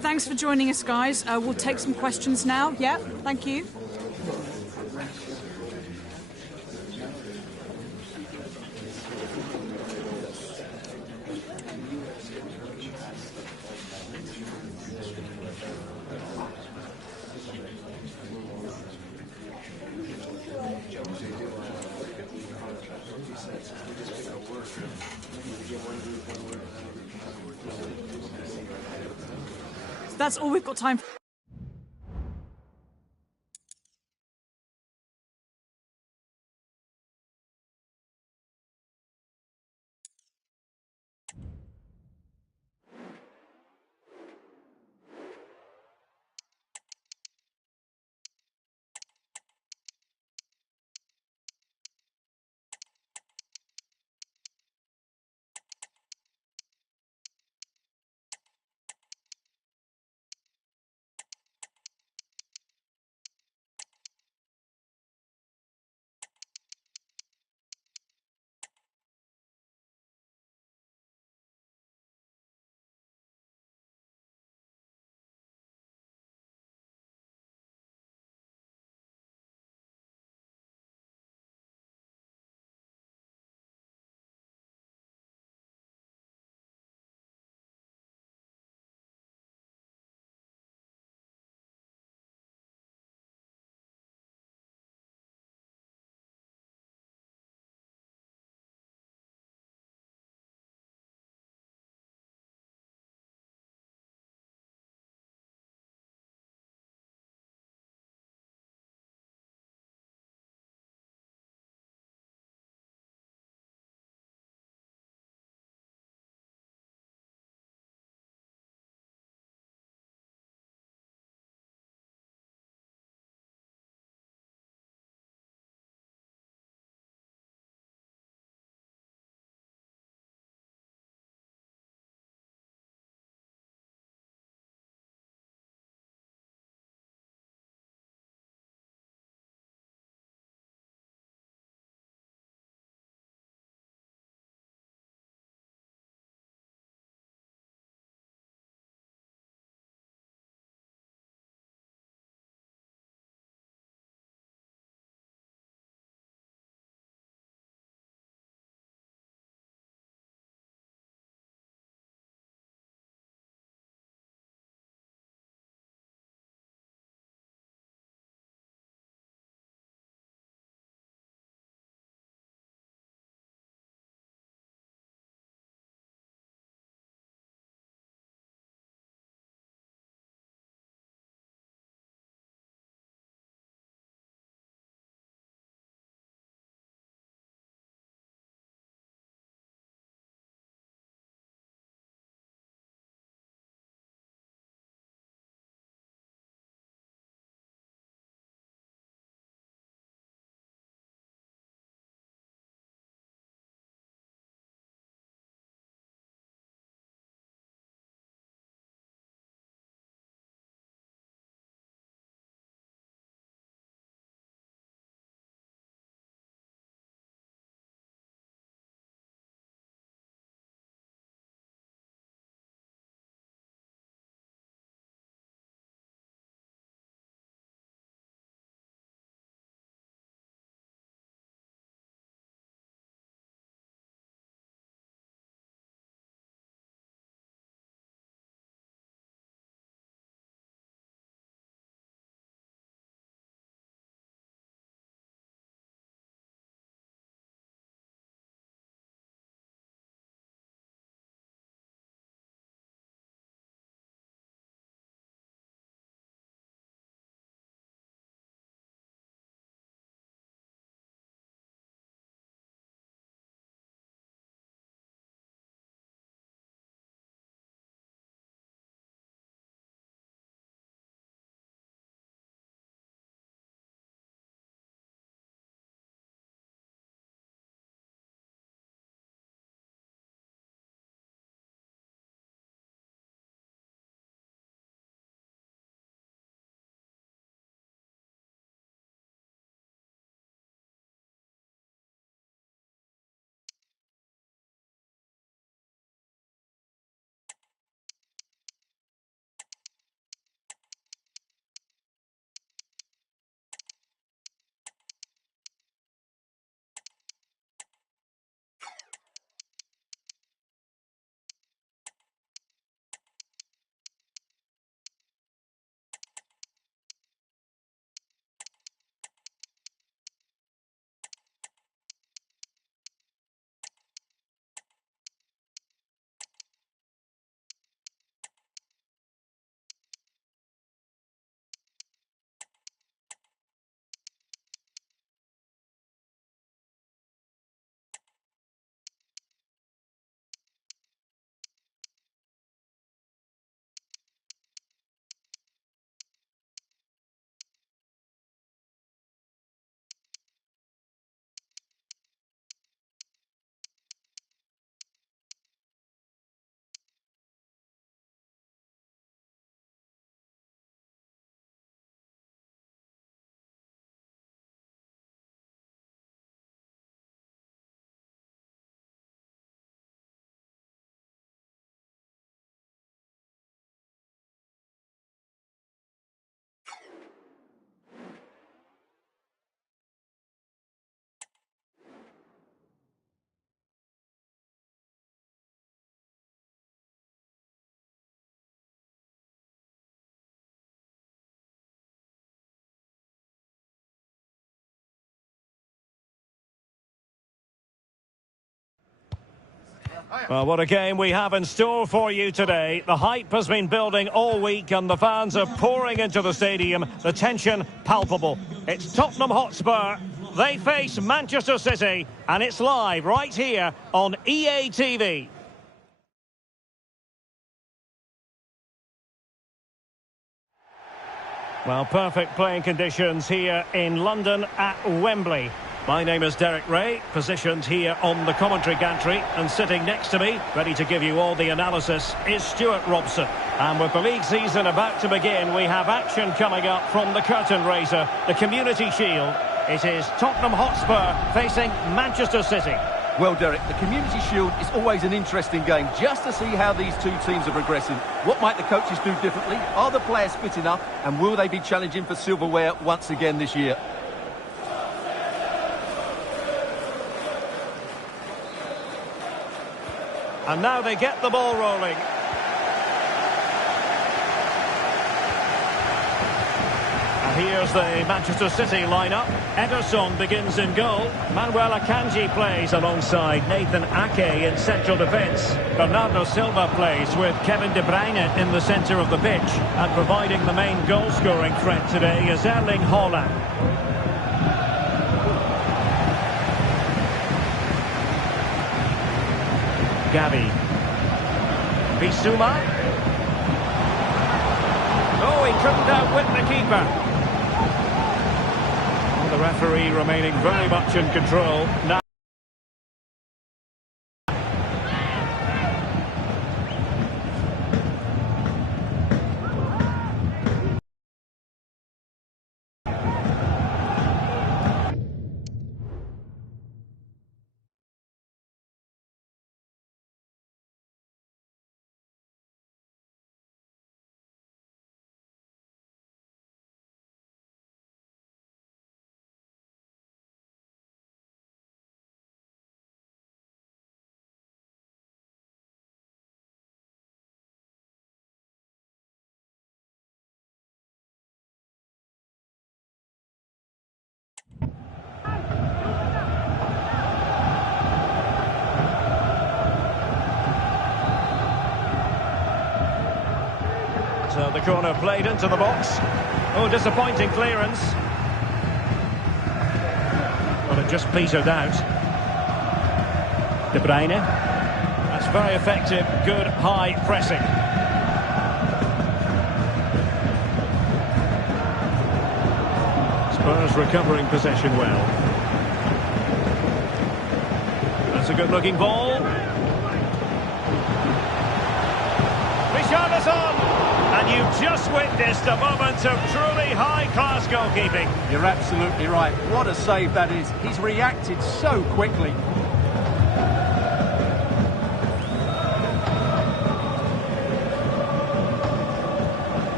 Thanks for joining us, guys. We'll take some questions now. Yeah, thank you. That's all we've got time for. Well, what a game we have in store for you today. The hype has been building all week and the fans are pouring into the stadium. The tension palpable. It's Tottenham Hotspur. They face Manchester City and it's live right here on EA TV. Well, perfect playing conditions here in London at Wembley. My name is Derek Ray, positioned here on the commentary gantry, and sitting next to me, ready to give you all the analysis, is Stuart Robson. And with the league season about to begin, we have action coming up from the curtain raiser, the Community Shield. It is Tottenham Hotspur facing Manchester City. Well, Derek, the Community Shield is always an interesting game, just to see how these two teams are progressing. What might the coaches do differently? Are the players fit enough? And will they be challenging for silverware once again this year? And now they get the ball rolling. And here's the Manchester City lineup. Ederson begins in goal. Manuel Akanji plays alongside Nathan Ake in central defence. Bernardo Silva plays with Kevin De Bruyne in the centre of the pitch. And providing the main goal-scoring threat today is Erling Haaland. Gavi. Bissouma. Oh, he couldn't outwit the keeper. Well, the referee remaining very much in control. Now so the corner played into the box. Oh, disappointing clearance. Well, it just petered out. De Bruyne. That's very effective, good high pressing. Spurs recovering possession well. That's a good-looking ball. Richarlison! And you've just witnessed a moment of truly high-class goalkeeping. You're absolutely right. What a save that is. He's reacted so quickly.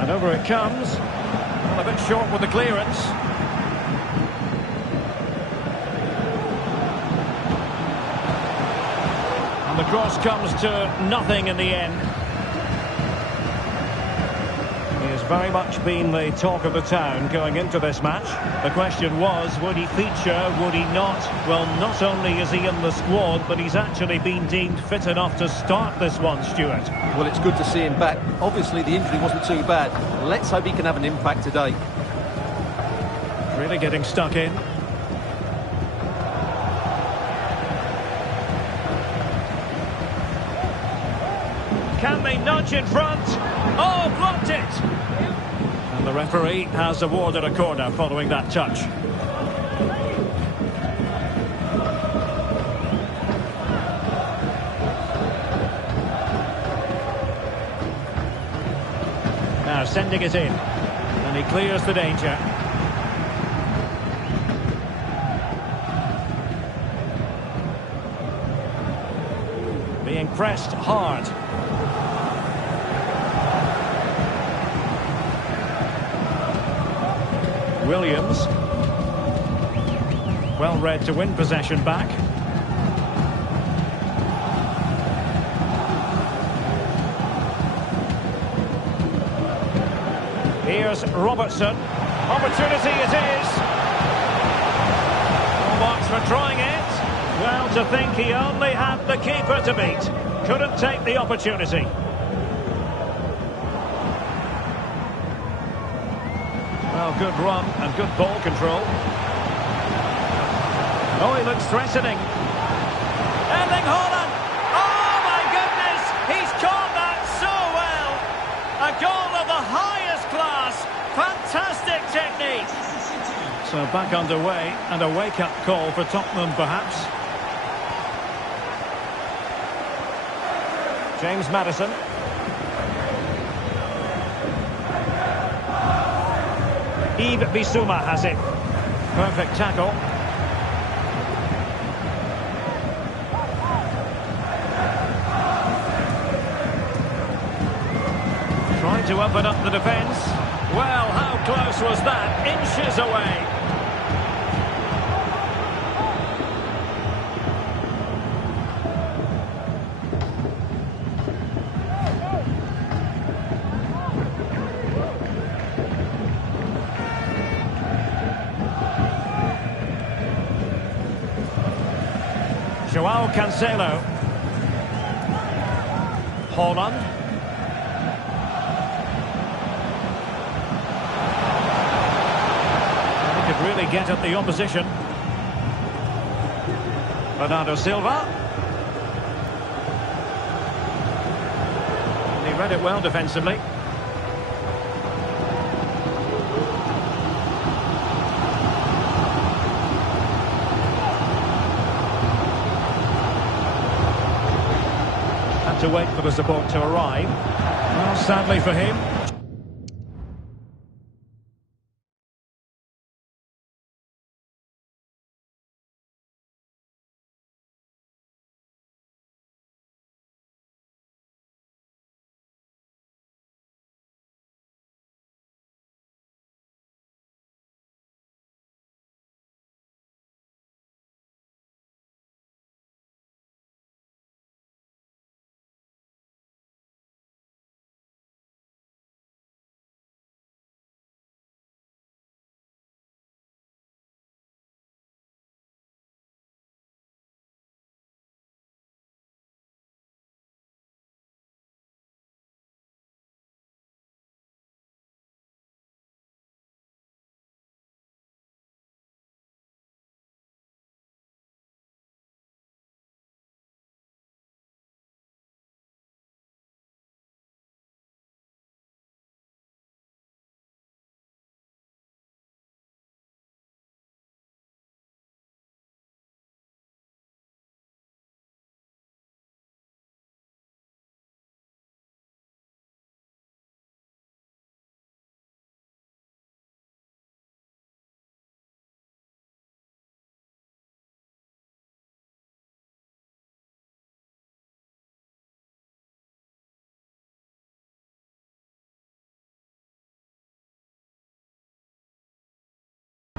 And over it comes. Well, a bit short with the clearance. And the cross comes to nothing in the end. He has very much been the talk of the town going into this match. The question was, would he feature, would he not? Well, not only is he in the squad, but he's actually been deemed fit enough to start this one, Stuart. Well, it's good to see him back. Obviously, the injury wasn't too bad. Let's hope he can have an impact today. Really getting stuck in. Can they nudge in front? Oh, blocked it! And the referee has awarded a corner following that touch. Now sending it in. And he clears the danger. Being pressed hard. Williams. Well read to win possession back. Here's Robertson. Opportunity it is. Oh, for trying it. Well, to think he only had the keeper to beat. Couldn't take the opportunity. Well, good run and good ball control. Oh, he looks threatening. Erling Haaland! Oh, my goodness! He's caught that so well! A goal of the highest class. Fantastic technique. So back underway, and a wake-up call for Tottenham, perhaps. James Maddison. Yves Bissouma has it. Perfect tackle. Trying to open up the defence. Well, how close was that? Inches away. Joao Cancelo. Haaland. He could really get at the opposition. Bernardo Silva. And he read it well defensively. To wait for the support to arrive. Well, sadly for him.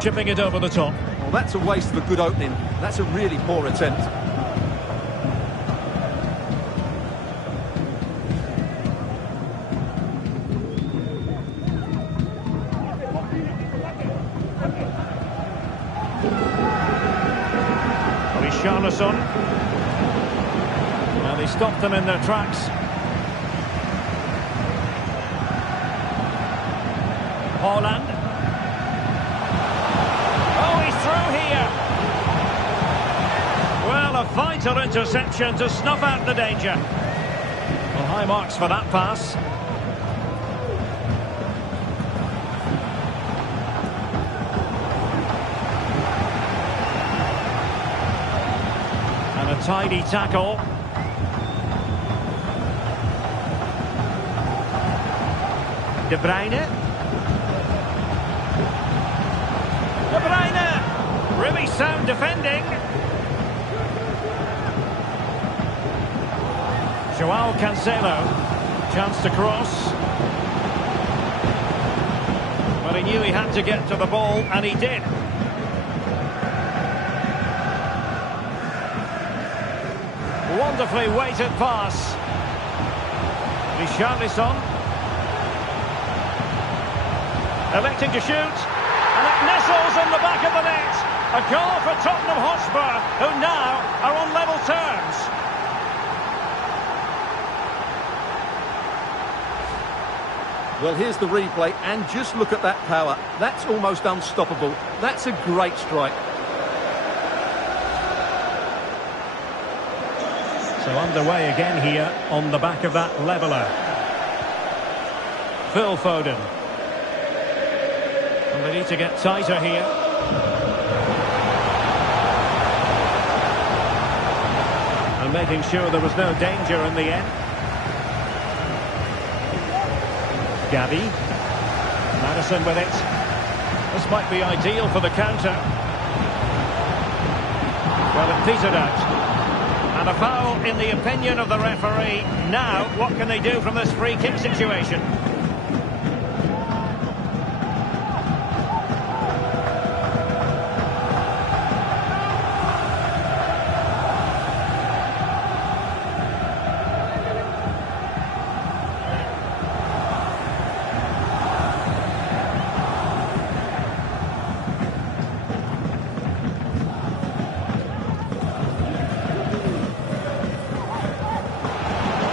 Chipping it over the top. Well, that's a waste of a good opening. That's a really poor attempt. Richarlison. Well, he stopped them in their tracks. Haaland. Well, a vital interception to snuff out the danger. Well, high marks for that pass. And a tidy tackle. De Bruyne. De Bruyne! Really sound defending. Joao Cancelo, chance to cross. But he knew he had to get to the ball, and he did. Wonderfully weighted pass. Richarlison. Electing to shoot, and it nestles in the back of the net. A goal for Tottenham Hotspur, who now are on level terms. Well, here's the replay, and just look at that power. That's almost unstoppable. That's a great strike. So underway again here on the back of that leveller. Phil Foden. And they need to get tighter here. And making sure there was no danger in the end. Gavi. Madison with it. This might be ideal for the counter. Well, it petered out. And a foul in the opinion of the referee. Now, what can they do from this free kick situation?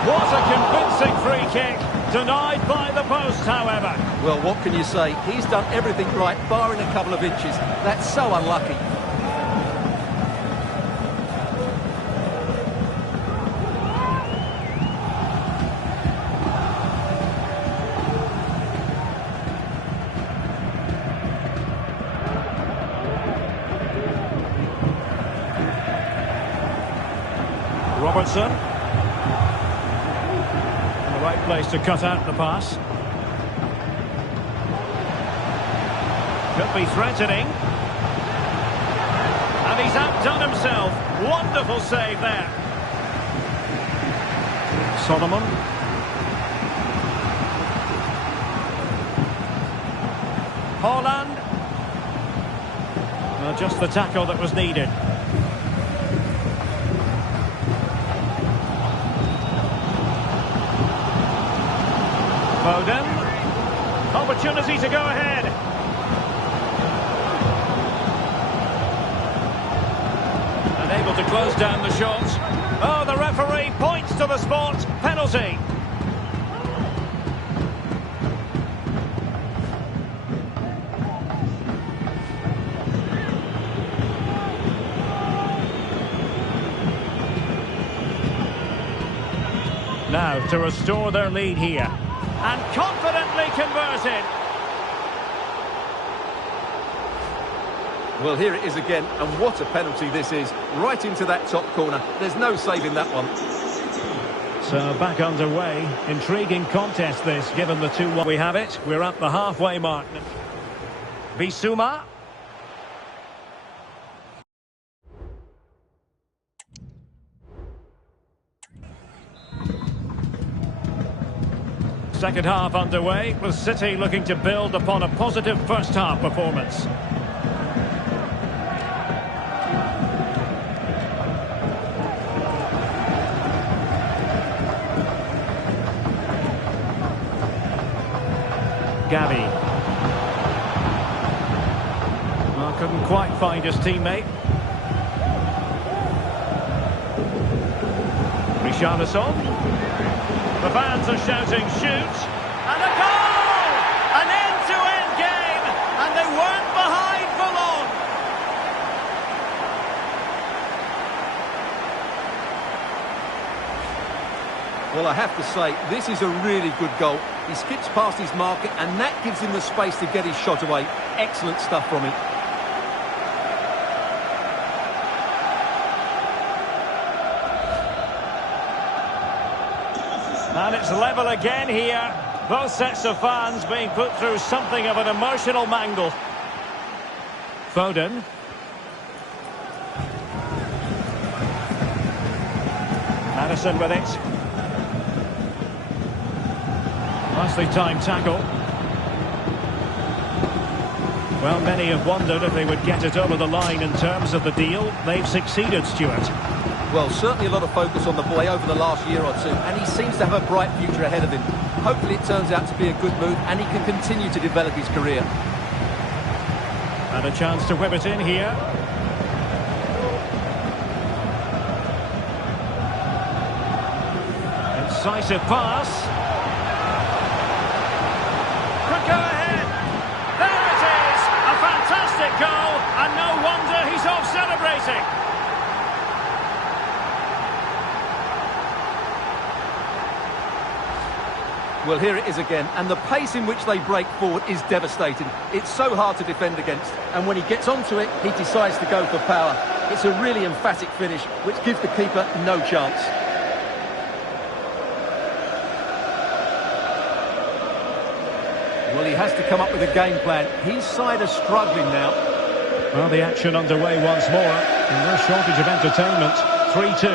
What a convincing free kick, denied by the post, however. Well, what can you say? He's done everything right, barring a couple of inches. That's so unlucky. Robertson. Right place to cut out the pass. Could be threatening. And he's outdone himself. Wonderful save there. Solomon. Haaland. Well, just the tackle that was needed. Foden. Opportunity to go ahead. And able to close down the shot. Oh, the referee points to the spot. Penalty. Now to restore their lead here. And confidently converted. Well, here it is again, and what a penalty this is. Right into that top corner. There's no saving that one. So back underway. Intriguing contest this, given the 2-1. We have it. We're at the halfway mark. Bissouma. Second half underway, with City looking to build upon a positive first half performance. Gavi. Well, couldn't quite find his teammate. Richarlison. The fans are shouting, shoot, and a goal! An end-to-end game, and they weren't behind for long. Well, I have to say, this is a really good goal. He skips past his marker, and that gives him the space to get his shot away. Excellent stuff from him. And it's level again here. Both sets of fans being put through something of an emotional mangle. Foden. Madison with it. Nicely timed tackle. Well, many have wondered if they would get it over the line in terms of the deal. They've succeeded, Stuart. Well, certainly a lot of focus on the boy over the last year or two, and he seems to have a bright future ahead of him. Hopefully it turns out to be a good move, and he can continue to develop his career. And a chance to whip it in here. Decisive pass. Could go ahead. There it is. A fantastic goal, and no wonder he's off celebrating. Well, here it is again, and the pace in which they break forward is devastating. It's so hard to defend against, and when he gets onto it, he decides to go for power. It's a really emphatic finish, which gives the keeper no chance. Well, he has to come up with a game plan. His side are struggling now. Well, the action underway once more, and no shortage of entertainment. 3-2.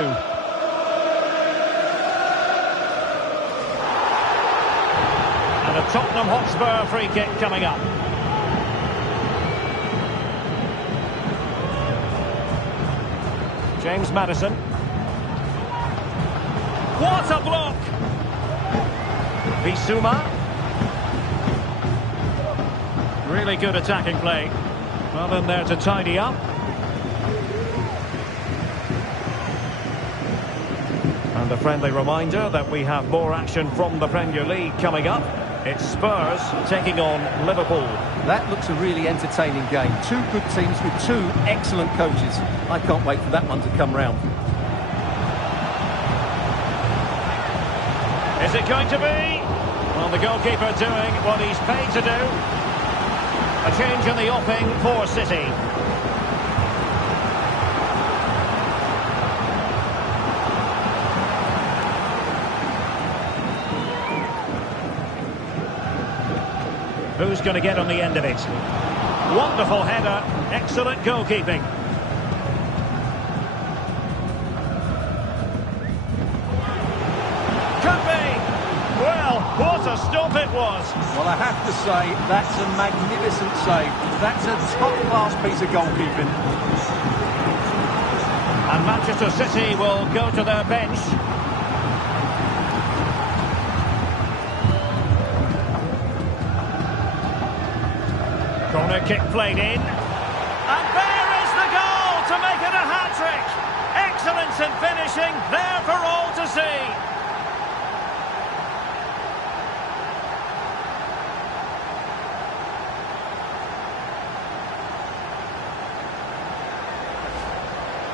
And a Tottenham Hotspur free kick coming up. James Maddison. What a block! Bissouma. Really good attacking play. Well in there to tidy up. And a friendly reminder that we have more action from the Premier League coming up. It's Spurs taking on Liverpool. That looks a really entertaining game. Two good teams with two excellent coaches. I can't wait for that one to come round. Is it going to be? Well, the goalkeeper doing what he's paid to do. A change in the offing for City. Who's going to get on the end of it? Wonderful header, excellent goalkeeping. Could be. Well, what a stop it was. Well, I have to say, that's a magnificent save. That's a top-class piece of goalkeeping. And Manchester City will go to their bench. Corner kick played in. And there is the goal to make it a hat-trick. Excellence in finishing, there for all to see.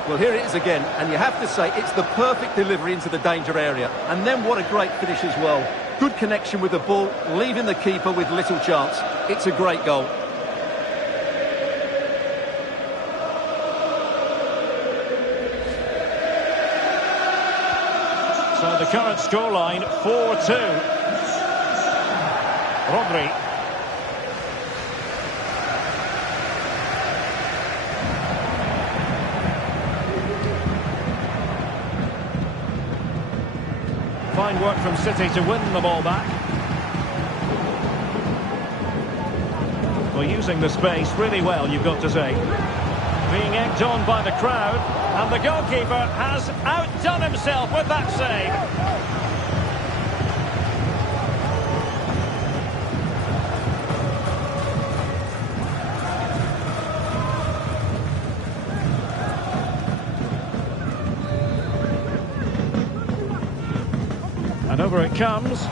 Well, here it is again, and you have to say it's the perfect delivery into the danger area. And then what a great finish as well. Good connection with the ball, leaving the keeper with little chance. It's a great goal. So the current scoreline, 4-2. Rodri. Fine work from City to win the ball back. Well, using the space really well, you've got to say. Being egged on by the crowd, and the goalkeeper has outdone himself with that save. And over it comes,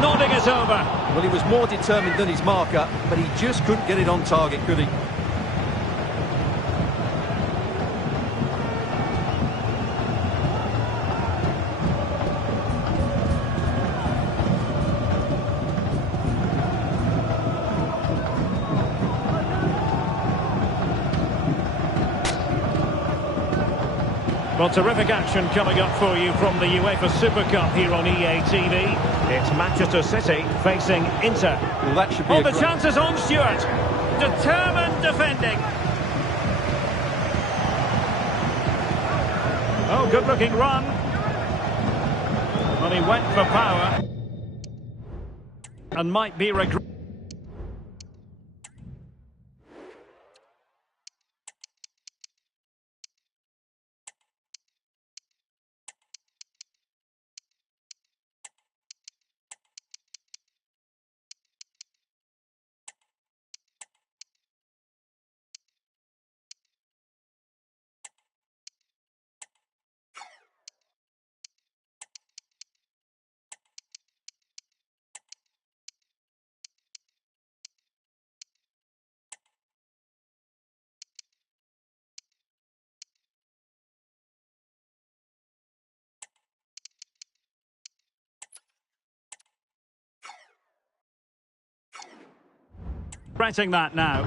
nodding it over. Well, he was more determined than his marker, but he just couldn't get it on target, could he? Well, terrific action coming up for you from the UEFA Super Cup here on EA TV. It's Manchester City facing Inter. Well, that should be oh, the chances on Stewart. Determined defending. Oh, good-looking run. Well, he went for power. And might be regret. Regretting that now.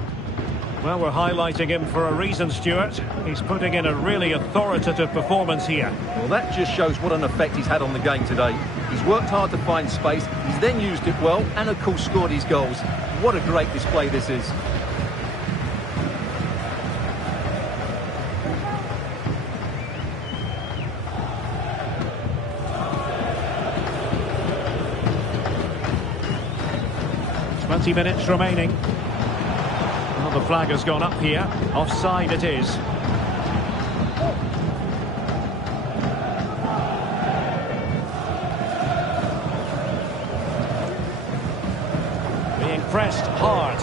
Well, we're highlighting him for a reason, Stuart. He's putting in a really authoritative performance here. Well, that just shows what an effect he's had on the game today. He's worked hard to find space, he's then used it well, and of course scored his goals. What a great display this is. Minutes remaining. Well, the flag has gone up here. Offside it is. Being pressed hard.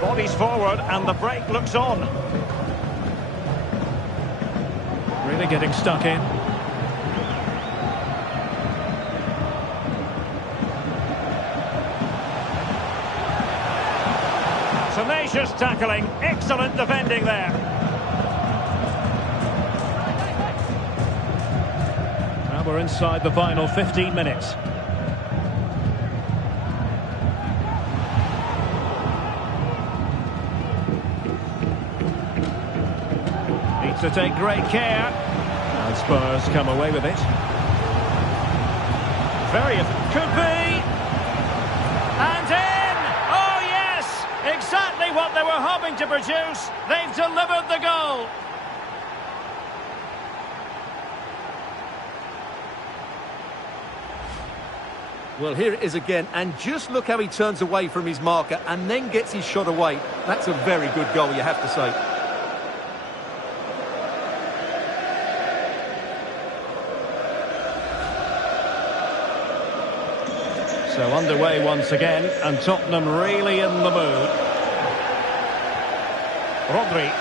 Bodies forward and the break looks on. Really getting stuck in. Tenacious tackling, excellent defending there. Now we're inside the final 15 minutes. Needs to take great care. And Spurs come away with it. Could be. And in! Oh yes! Exactly what they were hoping to produce. They've delivered the goal. Well, here it is again, and just look how he turns away from his marker and then gets his shot away. That's a very good goal, you have to say. So underway once again, and Tottenham really in the mood. Rodri.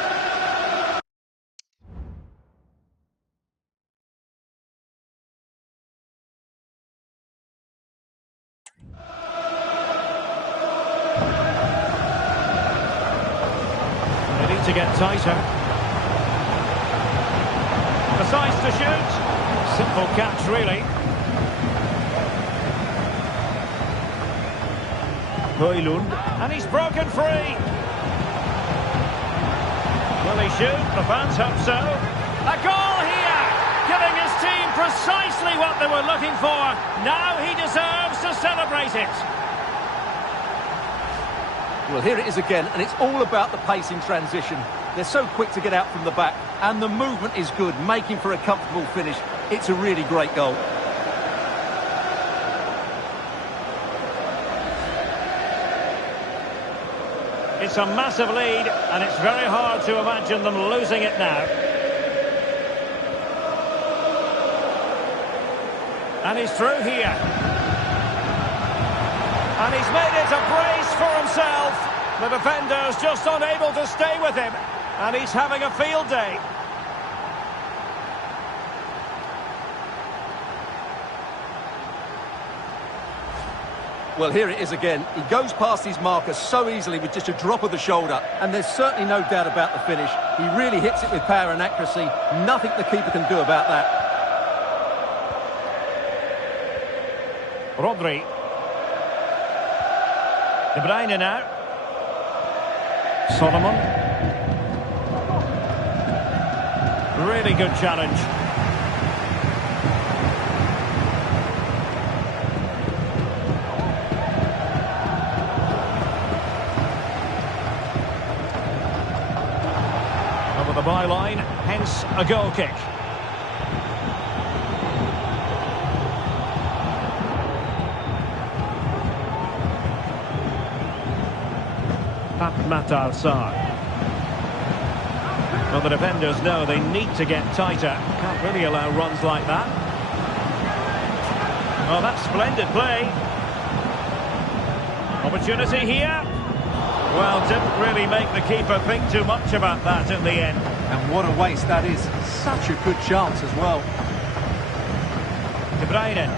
They need to get tighter. Decides to shoot. Simple catch, really. Højlund, and he's broken free. Will he shoot? The fans hope so. A goal here, giving his team precisely what they were looking for. Now he deserves to celebrate it. Well, here it is again, and it's all about the pace in transition. They're so quick to get out from the back, and the movement is good, making for a comfortable finish. It's a really great goal. It's a massive lead, and it's very hard to imagine them losing it now. And he's through here. And he's made it a brace for himself. The defender's just unable to stay with him, and he's having a field day. Well, here it is again. He goes past his marker so easily with just a drop of the shoulder, and there's certainly no doubt about the finish. He really hits it with power and accuracy. Nothing the keeper can do about that. Rodri. De Bruyne now. Solomon. Really good challenge. Over the byline, hence a goal kick. Matar Sarr. Well, the defenders know they need to get tighter. Can't really allow runs like that. Oh, that's splendid play. Opportunity here. Well, didn't really make the keeper think too much about that in the end. And what a waste that is. Such a good chance as well. De Bruyne.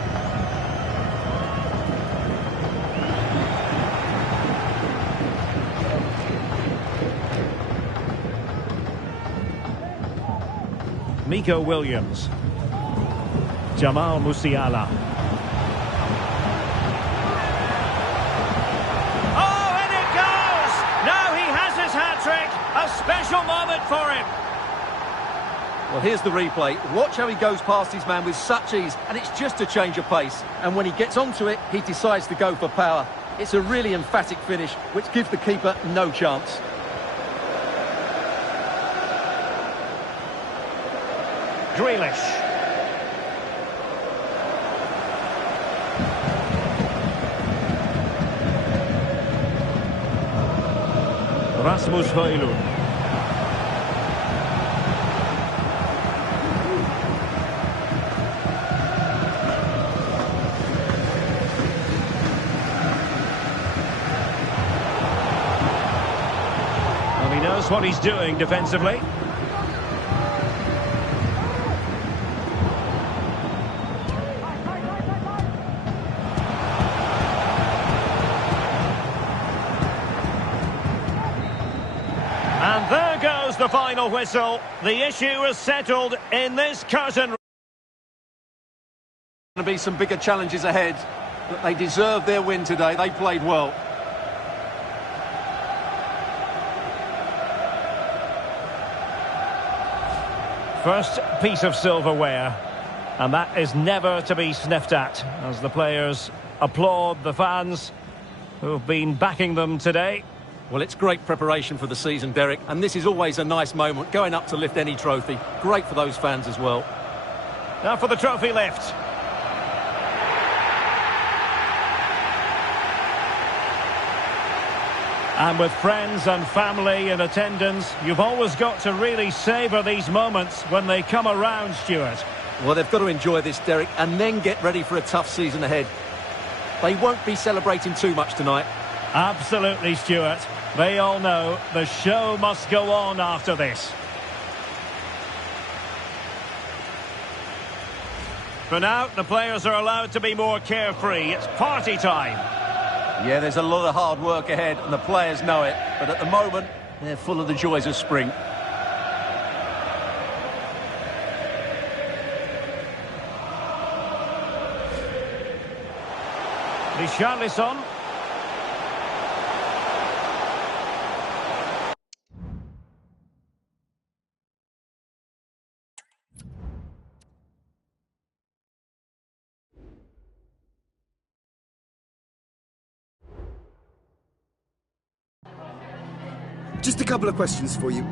Miko Williams. Jamal Musiala. Oh, and it goes! Now he has his hat-trick. A special moment for him. Well, here's the replay. Watch how he goes past his man with such ease, and it's just a change of pace. And when he gets onto it, he decides to go for power. It's a really emphatic finish, which gives the keeper no chance. Grealish. Rasmus Højlund. Well, he knows what he's doing defensively. And there goes the final whistle. The issue is settled in this curtain. Going to be some bigger challenges ahead, but they deserve their win today. They played well. First piece of silverware, and that is never to be sniffed at, as the players applaud the fans who've been backing them today. Well, it's great preparation for the season, Derek, and this is always a nice moment, going up to lift any trophy. Great for those fans as well. Now for the trophy lift. And with friends and family in attendance, you've always got to really savour these moments when they come around, Stuart. Well, they've got to enjoy this, Derek, and then get ready for a tough season ahead. They won't be celebrating too much tonight. Absolutely, Stuart. They all know the show must go on after this. For now, the players are allowed to be more carefree. It's party time. Yeah, there's a lot of hard work ahead, and the players know it. But at the moment, they're full of the joys of spring. Richarlison. Just a couple of questions for you.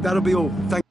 That'll be all. Thank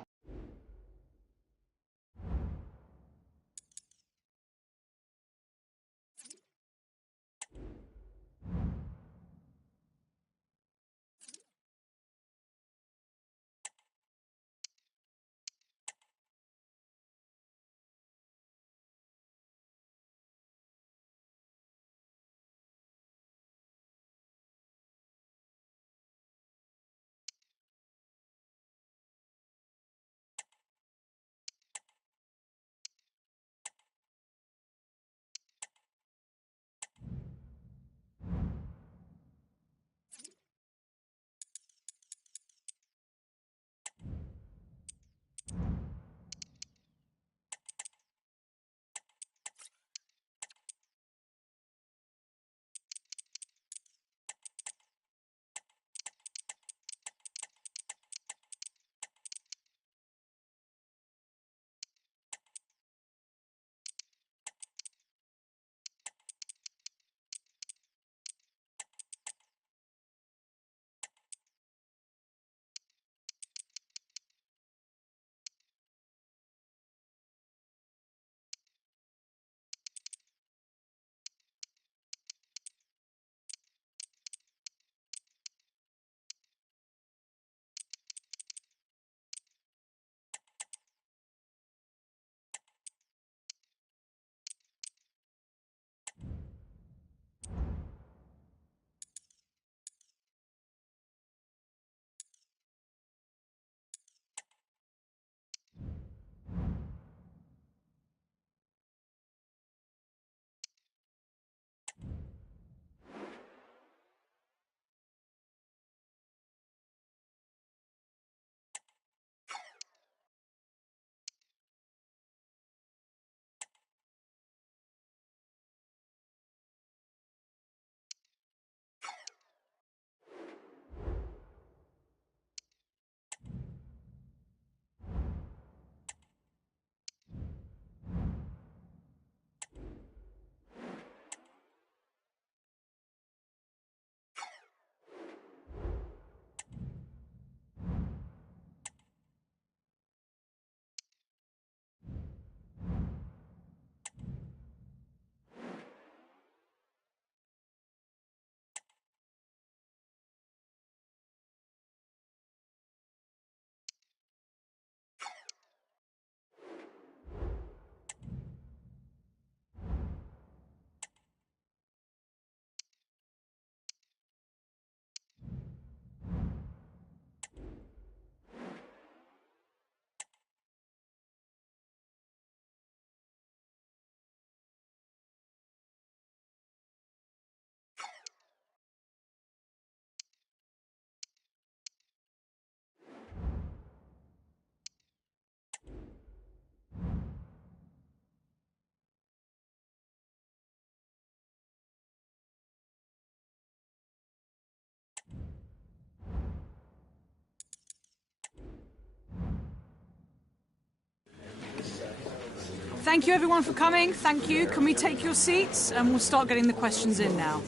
Thank you everyone for coming. Thank you. Can we take your seats and we'll start getting the questions in now.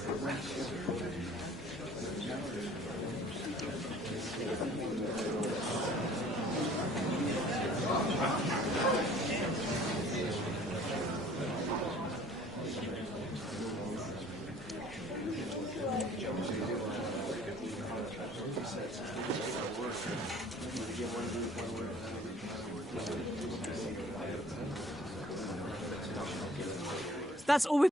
That's all we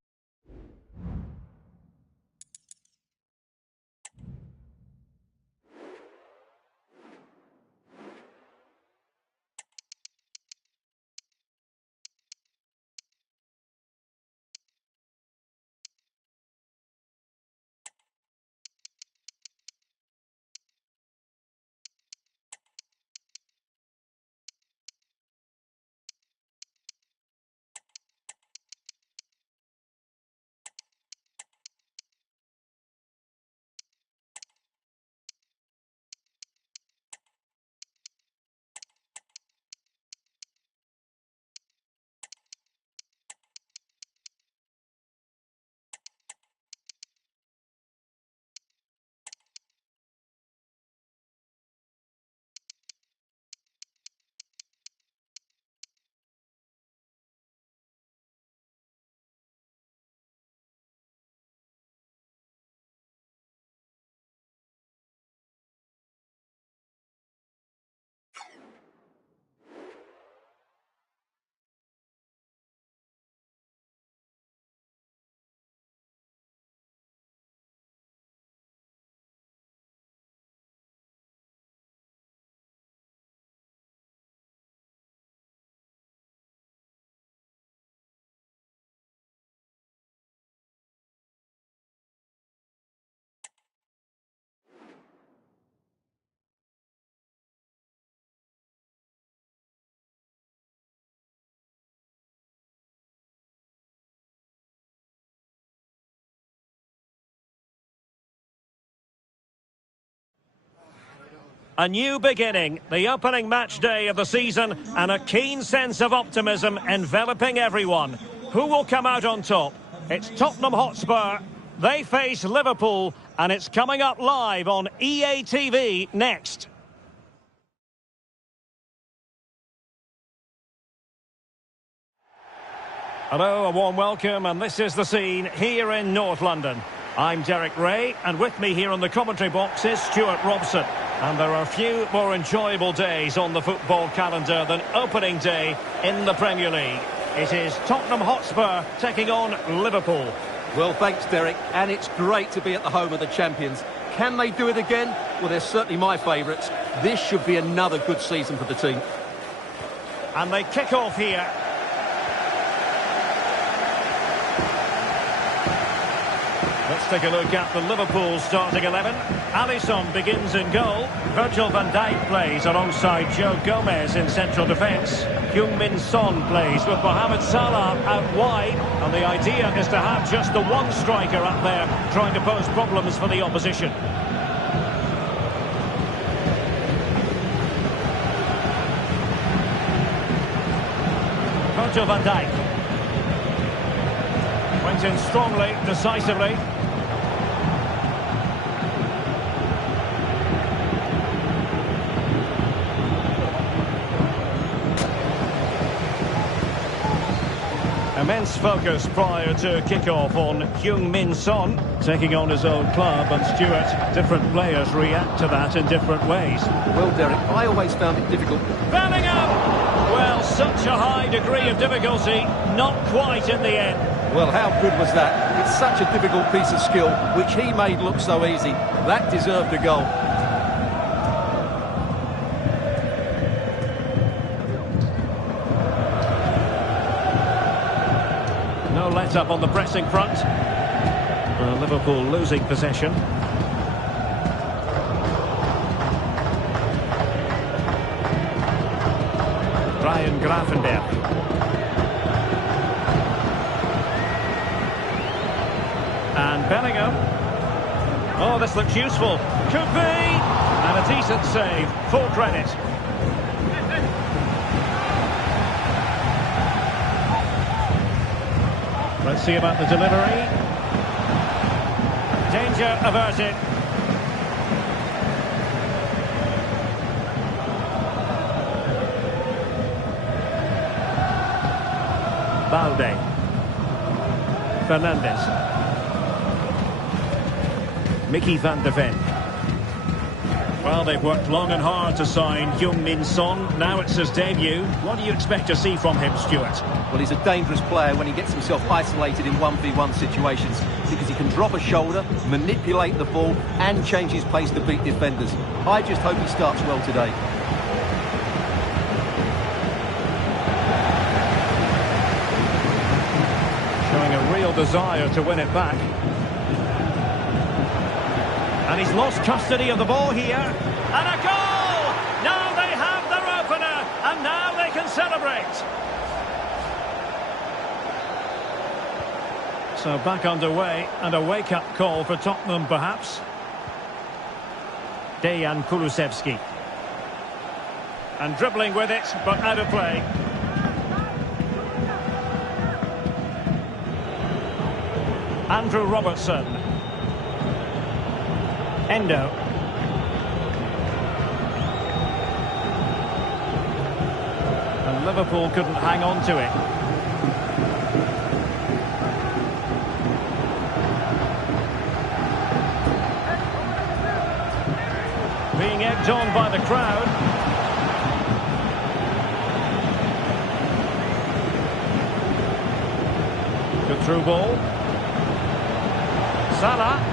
A new beginning, the opening match day of the season, and a keen sense of optimism enveloping everyone. Who will come out on top? It's Tottenham Hotspur. They face Liverpool, and it's coming up live on EA TV next. Hello, a warm welcome, and this is the scene here in North London. I'm Derek Ray, and with me here on the commentary box is Stuart Robson. And there are a few more enjoyable days on the football calendar than opening day in the Premier League. It is Tottenham Hotspur taking on Liverpool. Well, thanks, Derek, and it's great to be at the home of the champions. Can they do it again? Well, they're certainly my favourites. This should be another good season for the team. And they kick off here. Let's take a look at the Liverpool starting 11. Alisson begins in goal. Virgil van Dijk plays alongside Joe Gomez in central defence. Heung-min Son plays with Mohamed Salah out wide. And the idea is to have just the one striker up there trying to pose problems for the opposition. Virgil van Dijk. Went in strongly, decisively. Immense focus prior to kick-off on Heung-min Son, taking on his own club, and Stuart, different players react to that in different ways. Well, Derek, I always found it difficult. Bellingham! Well, such a high degree of difficulty, not quite in the end. Well, how good was that? It's such a difficult piece of skill, which he made look so easy. That deserved a goal. No let-up on the pressing front. Liverpool losing possession. Ryan Gravenberch. And Bellingham. Oh, this looks useful. Could be! And a decent save. Full credit. Let's see about the delivery. Danger averted. Balde. Fernandez. Mickey van de Ven. Well, they've worked long and hard to sign Heung-min Son. Now it's his debut. What do you expect to see from him, Stuart? Well, he's a dangerous player when he gets himself isolated in 1v1 situations because he can drop a shoulder, manipulate the ball and change his pace to beat defenders. I just hope he starts well today. Showing a real desire to win it back. And he's lost custody of the ball here. And a goal! Now they have their opener, and now they can celebrate. So back underway, and a wake-up call for Tottenham, perhaps. Dejan Kulusevski. And dribbling with it, but out of play. Andrew Robertson. Endo. And Liverpool couldn't hang on to it. Being egged on by the crowd. Good through ball. Salah.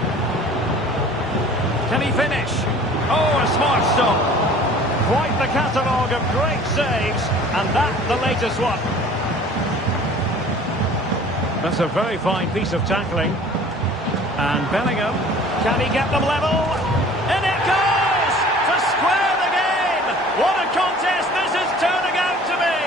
Can he finish? Oh, a smart stop. Quite the catalogue of great saves, and that the latest one. That's a very fine piece of tackling. And Bellingham, can he get them level? And it goes! To square the game! What a contest this is turning out to be!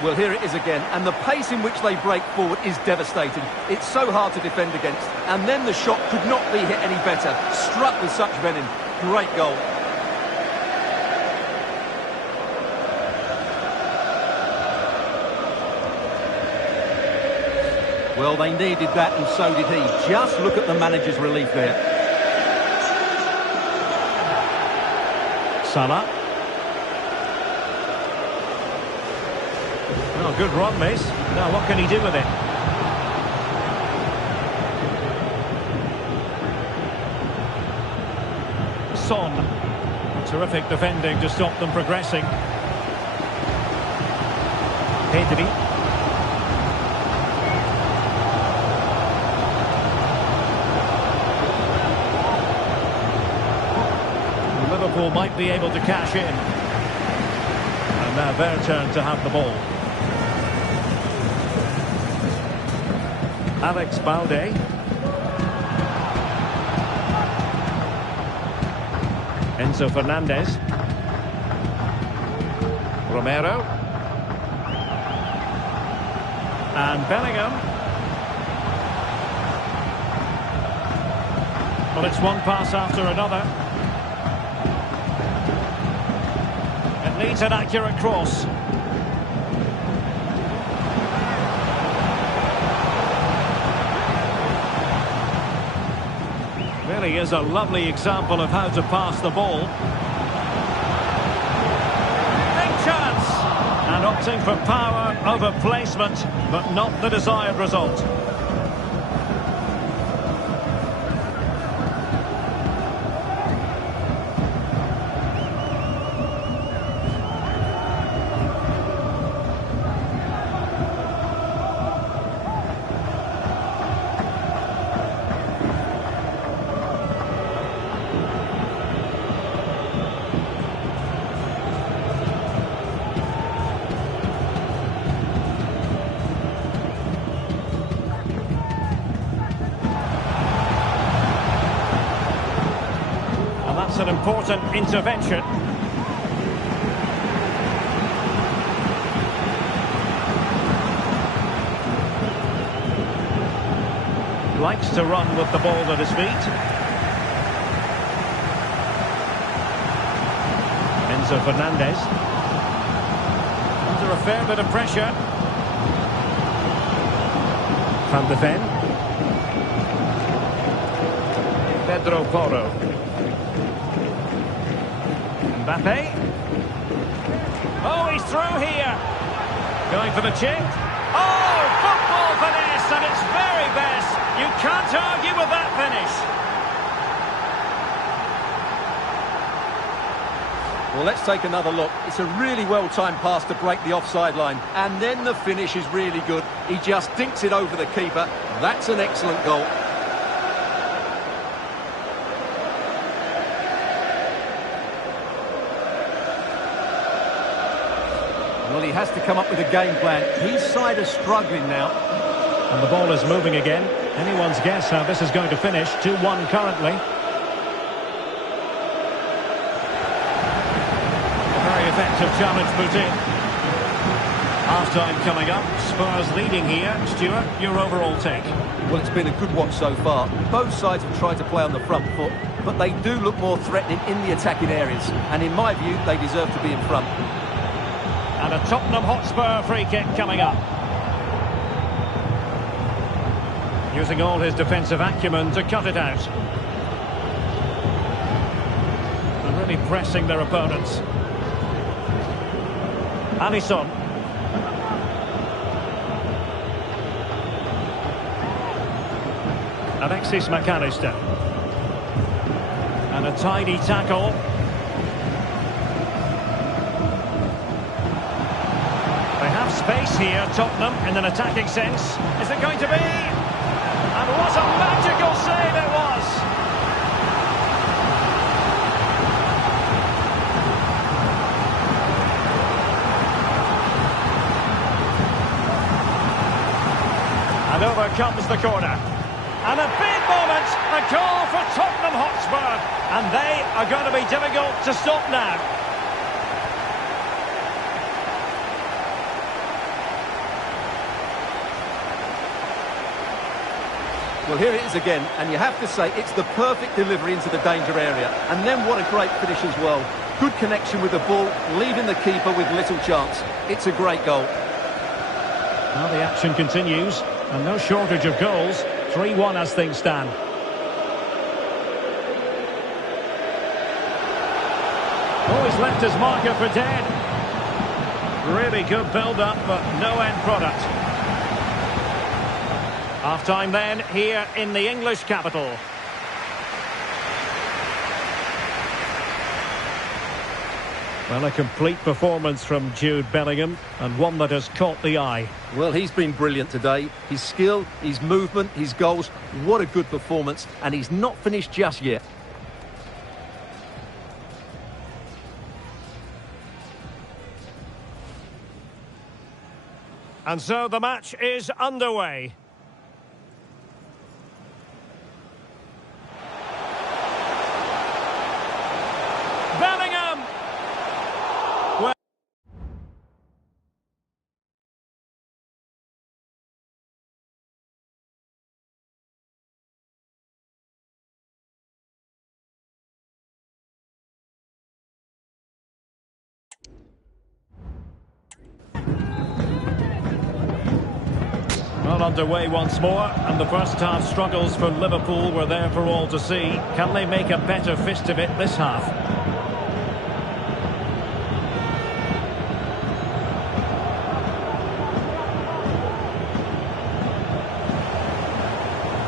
Well, here it is again, and the pace in which they break forward is devastating. It's so hard to defend against, and then the shot could not be hit any better. Struck with such venom. Great goal. Well, they needed that, and so did he. Just look at the manager's relief there. Salah. Oh, good run, miss. Now, what can he do with it? Son. Terrific defending to stop them progressing. Pedri. Liverpool might be able to cash in. And now their turn to have the ball. Alex Balde. Enzo Fernandez. Romero. And Bellingham. Well, it's one pass after another. It needs an accurate cross. Really is a lovely example of how to pass the ball. Big chance! And opting for power over placement, but not the desired result. An important intervention. Likes to run with the ball at his feet. Enzo Fernandez. under a fair bit of pressure. Van de Ven. Pedro Porro. Mbappe. Oh, he's through here. Going for the chip. Oh, football finesse at its very best. You can't argue with that finish. Well, let's take another look. It's a really well-timed pass to break the offside line. And then the finish is really good. He just dinks it over the keeper. That's an excellent goal. Well, he has to come up with a game plan. His side are struggling now. And the ball is moving again. Anyone's guess how this is going to finish. 2-1 currently. Effective challenge put in. Half-time coming up. Spurs leading here. Stuart, your overall take? Well, it's been a good watch so far. Both sides have tried to play on the front foot, but they do look more threatening in the attacking areas. And in my view, they deserve to be in front. And a Tottenham Hotspur free kick coming up. Using all his defensive acumen to cut it out. And really pressing their opponents. Alisson. Alexis McAllister. And a tidy tackle. They have space here, Tottenham, in an attacking sense. Is it going to be? And what a magical save it was! And over comes the corner. And a big moment, a goal for Tottenham Hotspur. And they are going to be difficult to stop now. Well, here it is again, and you have to say it's the perfect delivery into the danger area. And then what a great finish as well. Good connection with the ball, leaving the keeper with little chance. It's a great goal. Now the action continues. And no shortage of goals. 3-1 as things stand. Oh, he's left his marker for dead. Really good build-up, but no end product. Half-time then, here in the English capital. Well, a complete performance from Jude Bellingham, and one that has caught the eye. Well, he's been brilliant today. His skill, his movement, his goals, what a good performance. And he's not finished just yet. And so the match is underway. Bellingham! Well, underway once more, and the first half struggles for Liverpool were there for all to see. Can they make a better fist of it this half?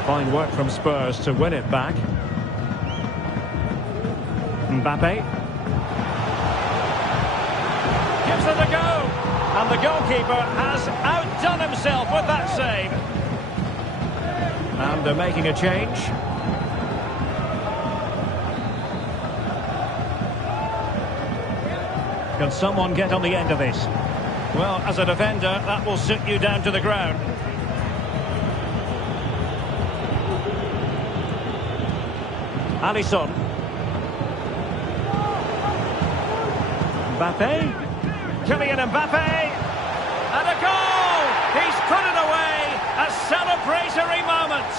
Fine work from Spurs to win it back. Mbappe. Gives it a go. And the goalkeeper has outdone himself with that save. And they're making a change. Can someone get on the end of this? Well, as a defender, that will sit you down to the ground. Alisson. Mbappe. Kylian Mbappe. And a goal! He's put it away! A celebratory moment!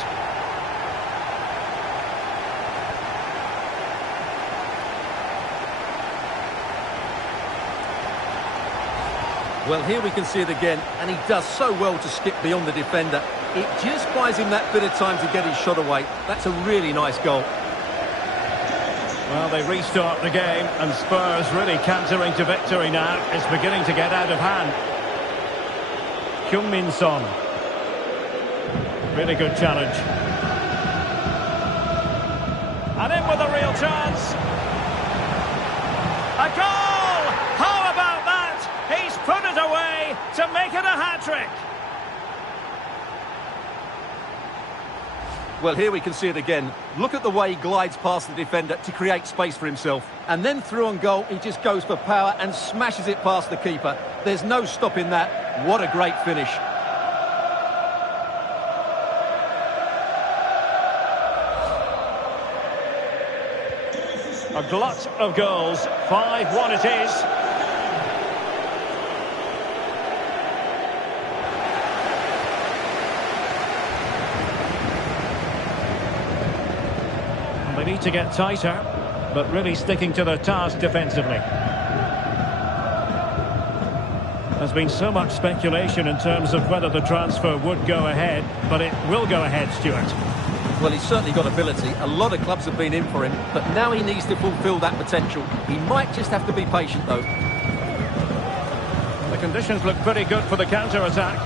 Well, here we can see it again, and he does so well to skip beyond the defender. It just buys him that bit of time to get his shot away. That's a really nice goal. Well, they restart the game, and Spurs really cantering to victory now. It's beginning to get out of hand. Min Son. Really good challenge. And in with a real chance. A goal! How about that? He's put it away to make it a hat-trick. Well, here we can see it again. Look at the way he glides past the defender to create space for himself. And then through on goal, he just goes for power and smashes it past the keeper. There's no stopping that. What a great finish. A glut of goals. 5-1 it is. And they need to get tighter, but really sticking to their task defensively. There's been so much speculation in terms of whether the transfer would go ahead, but it will go ahead, Stuart. Well, he's certainly got ability. A lot of clubs have been in for him, but now he needs to fulfil that potential. He might just have to be patient, though. The conditions look pretty good for the counter-attack.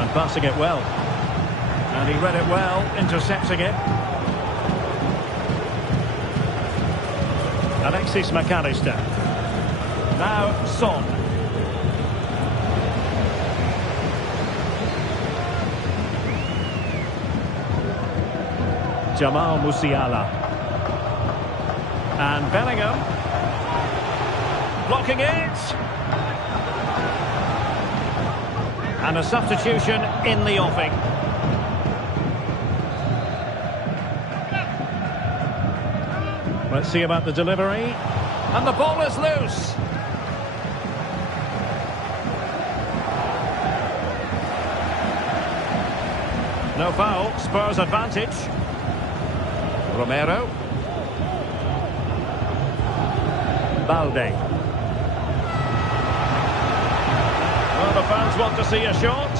And passing it well. And he read it well, intercepting it. Alexis McAllister. Now Son. Jamal Musiala. And Bellingham. Blocking it. And a substitution in the offing. Let's see about the delivery. And the ball is loose. No foul. Spurs advantage. Romero. Balde. Well, the fans want to see a shot.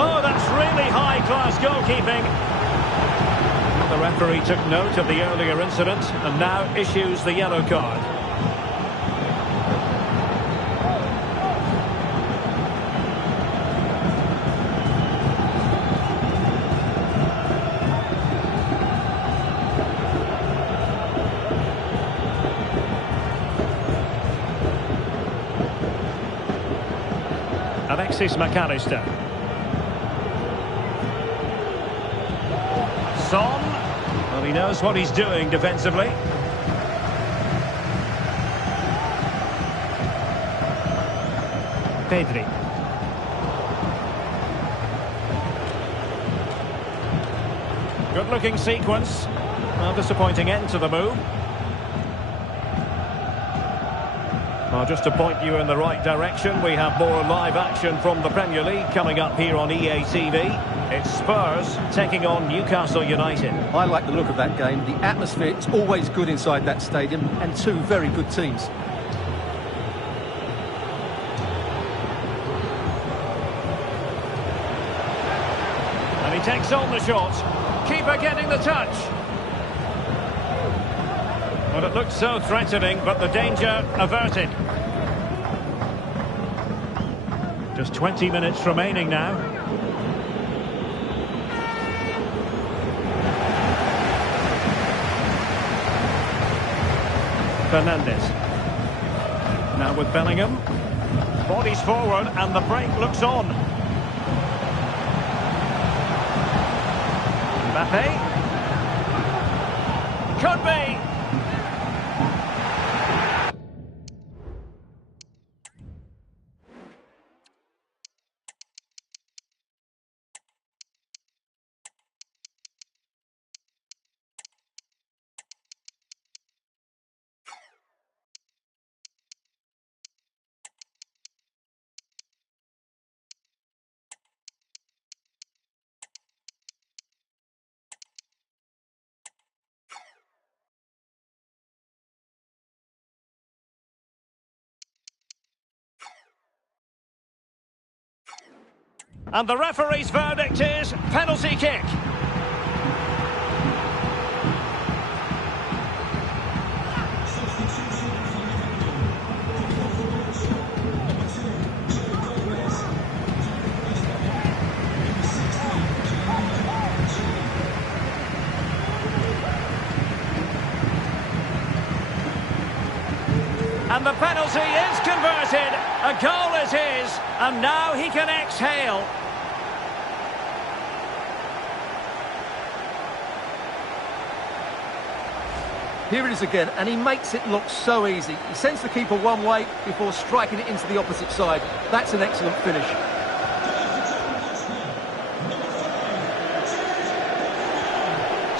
Oh, that's really high-class goalkeeping. The referee took note of the earlier incident and now issues the yellow card. Alexis McAllister. Son. Well, he knows what he's doing defensively. Pedri. Good-looking sequence. Well, disappointing end to the move. Well, just to point you in the right direction, we have more live action from the Premier League coming up here on EA TV. It's Spurs taking on Newcastle United. I like the look of that game. The atmosphere is always good inside that stadium, and two very good teams. And he takes on the shot. Keeper getting the touch. Well, it looked so threatening, but the danger averted. Just 20 minutes remaining now. Fernandes. Now with Bellingham. Bodies forward and the break looks on. Mbappe. Could be. And the referee's verdict is penalty kick. And the penalty is converted. A goal is his, and now he can exhale. Here it is again, and he makes it look so easy. He sends the keeper one way before striking it into the opposite side. That's an excellent finish.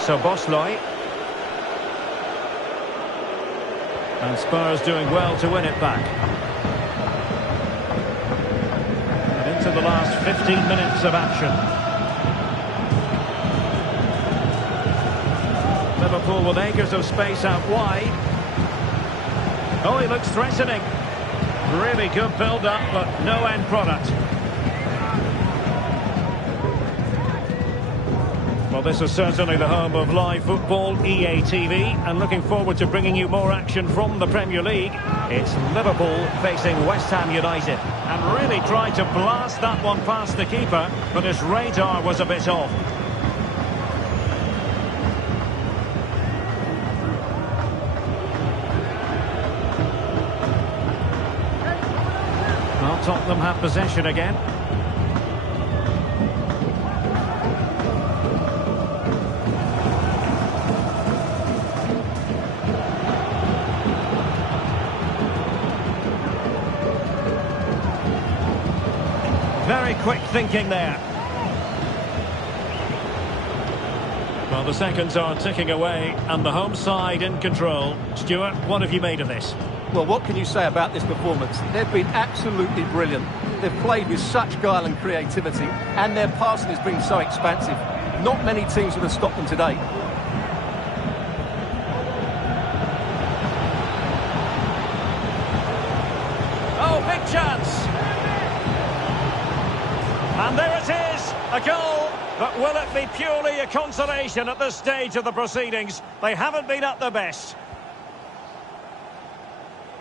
So Bosloy. And Spurs doing well to win it back. And into the last 15 minutes of action. Liverpool with acres of space out wide. Oh, he looks threatening. Really good build-up, but no end product. Well, this is certainly the home of live football, EA TV, and looking forward to bringing you more action from the Premier League. It's Liverpool facing West Ham United, and really tried to blast that one past the keeper, but his radar was a bit off. Well, Tottenham have possession again. Very quick thinking there. Well, the seconds are ticking away and the home side in control. Stuart, what have you made of this? Well, what can you say about this performance? They've been absolutely brilliant. They've played with such guile and creativity, and their passing has been so expansive. Not many teams would have stopped them today. Oh, big chance! And there it is, a goal, but will it be purely a consolation at this stage of the proceedings? They haven't been at their best.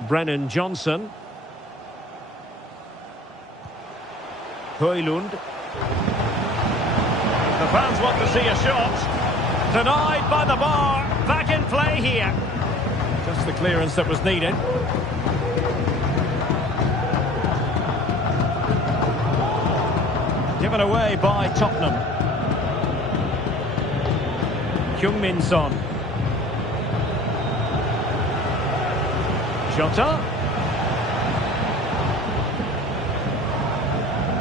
Brennan Johnson. Højlund. The fans want to see a shot. Denied by the bar, back in play here. Just the clearance that was needed. Given away by Tottenham. Heung-min Son. Jota.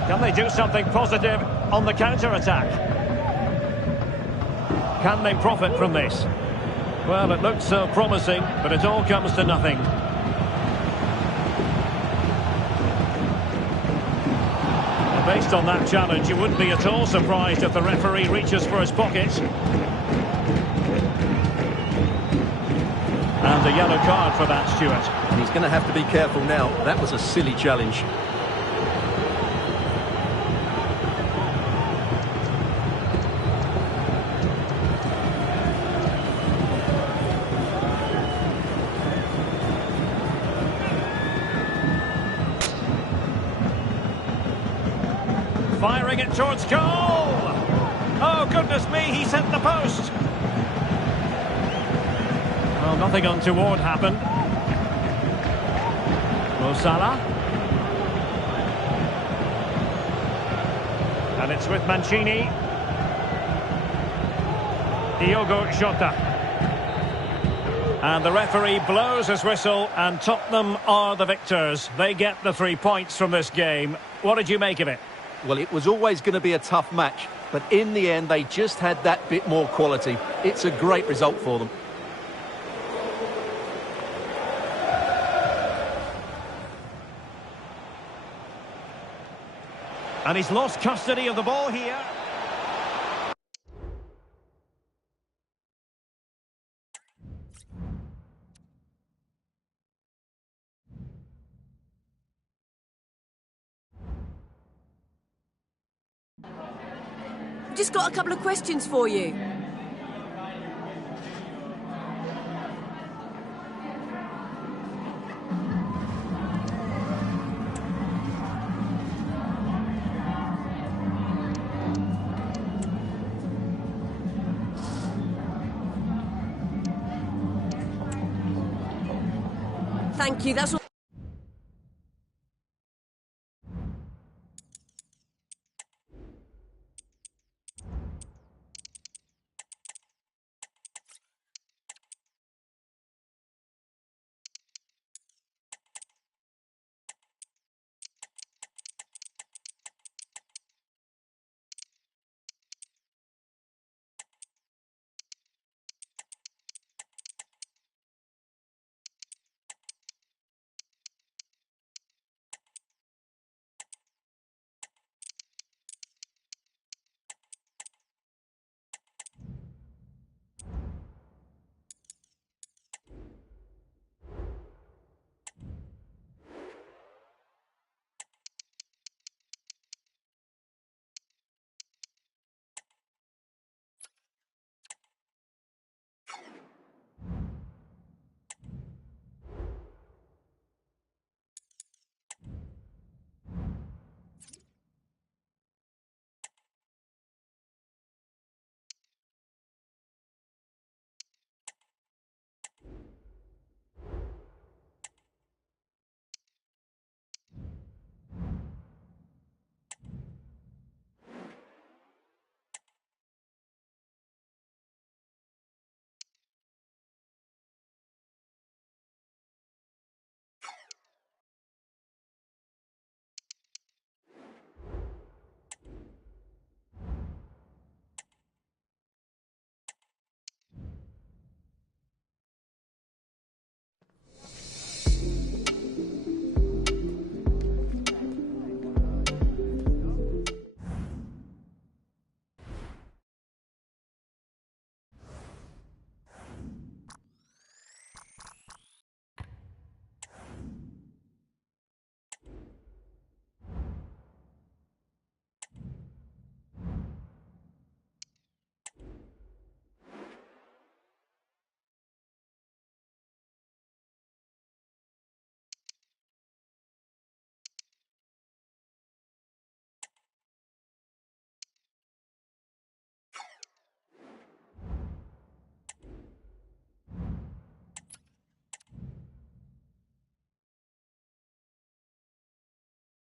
Can they do something positive on the counter-attack? Can they profit from this? Well, it looked so promising, but it all comes to nothing. Based on that challenge, you wouldn't be at all surprised if the referee reaches for his pocket. And a yellow card for that, Stuart. And he's going to have to be careful now. That was a silly challenge. Firing it towards goal! Oh, goodness me, he sent the post! Well, nothing untoward happened. Mo Salah. And it's with Mancini. Diogo Jota. And the referee blows his whistle, and Tottenham are the victors. They get the 3 points from this game. What did you make of it? Well, it was always going to be a tough match, but in the end, they just had that bit more quality. It's a great result for them. And he's lost custody of the ball here. Just got a couple of questions for you. Thank you, that's all.